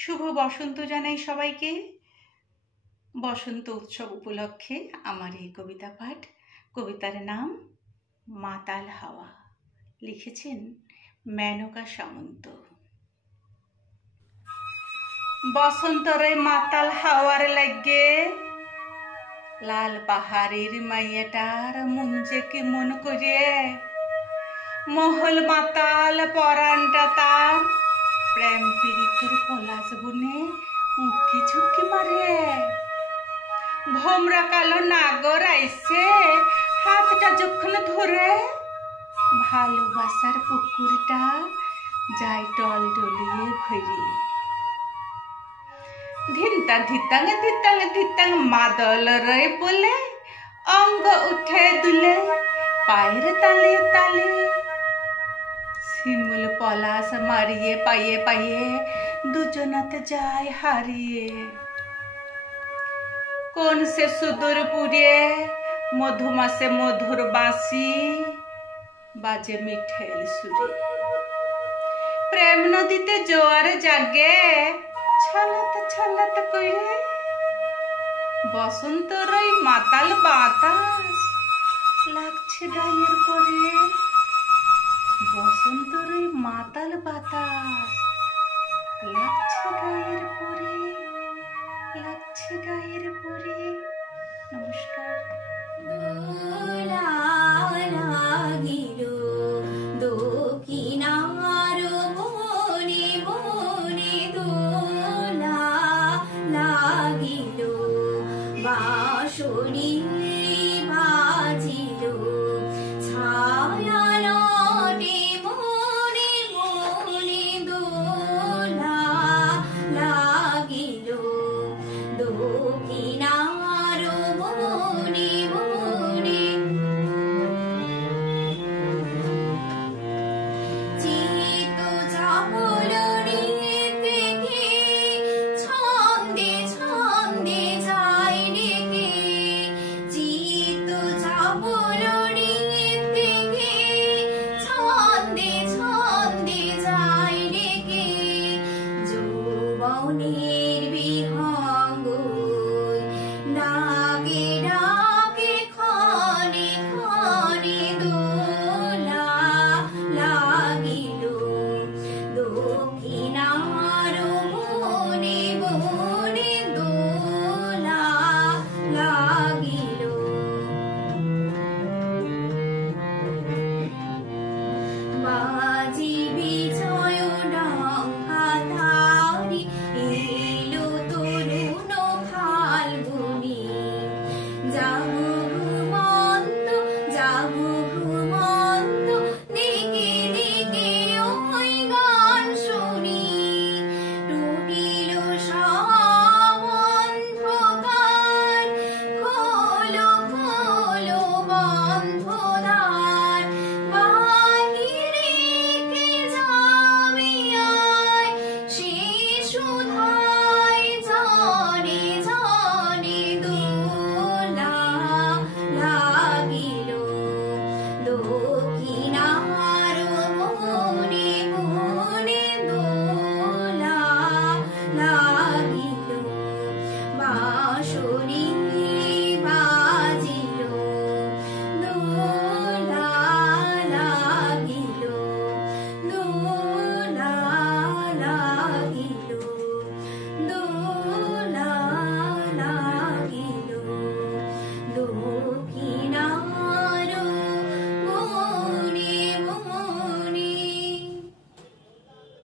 শুভ বসন্ত জানাই সবাইকে। বসন্ত উৎসব উপলক্ষে আমার এই কবিতা পাঠ। কবিতার নাম মাতাল হাওয়া, লিখেছেন মেনকা সামন্ত। বসন্তরে মাতাল হাওয়ার লাগে লাল পাহাড়ের মাইয়াটার মুঞ্জে কি মন করে মহল মাতাল পরানটা তার প্রেম পীড়িতের পলাশ বুনে উঁকি ঝুঁকি মারে। ভোমরা কালো নাগর আইসে হাতটা যখন ধরে ভালোবাসার পুকুরটা যায় টল টলিয়ে ভরে। ধিনতা ধিতাং ধিতাং ধিতাং মাদল রয়ে বলে অঙ্গ উঠে দুলে পায়ের তালে তালে। শিমুল পলাশ মারিয়ে পাইয়ে পাইয়ে দুজনাতে যায় হারিয়ে। কোন সে সুদূর পুরে মধুমাসে মধুর বাঁশি বাজে মিঠেল সুরে। প্রেম নদীতে জোয়ার জাগে ছলত ছলত করে। বসন্তর ওই মাতাল বাতাস লাগছে গায়ের পরে। বসন্তর ওই মাতাল বাতাস লাগছে গায়ের পরে, লাগছে গায়ের পরে। নমস্কার। বাঁশরি বাজিল ছায়া নটে মনে মনে দোলা লাগিল দক্ষিণার মনে মনে। চিত চাপল থেকে ছন্দে ছন্দে যায় রেখে। চিত চাপল থেকে ছন্দে ছন্দে যায় রেখে। যৌবনে